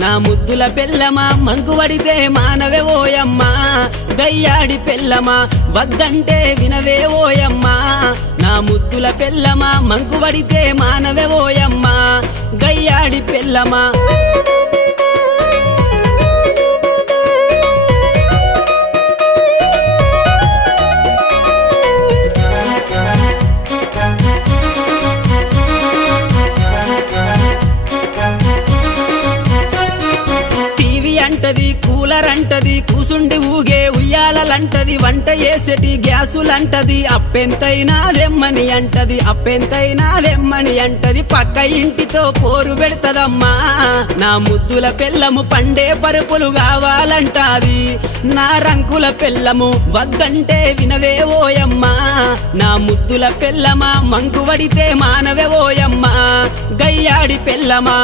నా ముద్దుల పెళ్ళమా మంకువడితే మానవే ఓయమ్మా గయ్యాడి పెళ్ళమా వద్దంటే వినవే ఓయమ్మా నా ముద్దుల పెళ్ళమా మంకువడితే మానవే ఓయమ్మా గయ్యాడి పెళ్ళమా అంటది కూలర్ అంటది కూసుండి ఊగే ఉయ్యాలంటది వంట చేసేటి గ్యాసులంటది అప్పెంతైనా రెమ్మని అంటది అప్పెంతైనా రెమ్మని అంటది పక్క ఇంటితో పోరు పెడతదమ్మా నా ముద్దుల పెళ్ళము పండే పరుపులు కావాలంటాది నా రంకుల పెళ్ళము వద్దంటే వినవే ఓయమ్మా నా ముద్దుల పెళ్ళమా మంకువడితే మానవే ఓయమ్మా గయ్యాడి పెళ్ళమా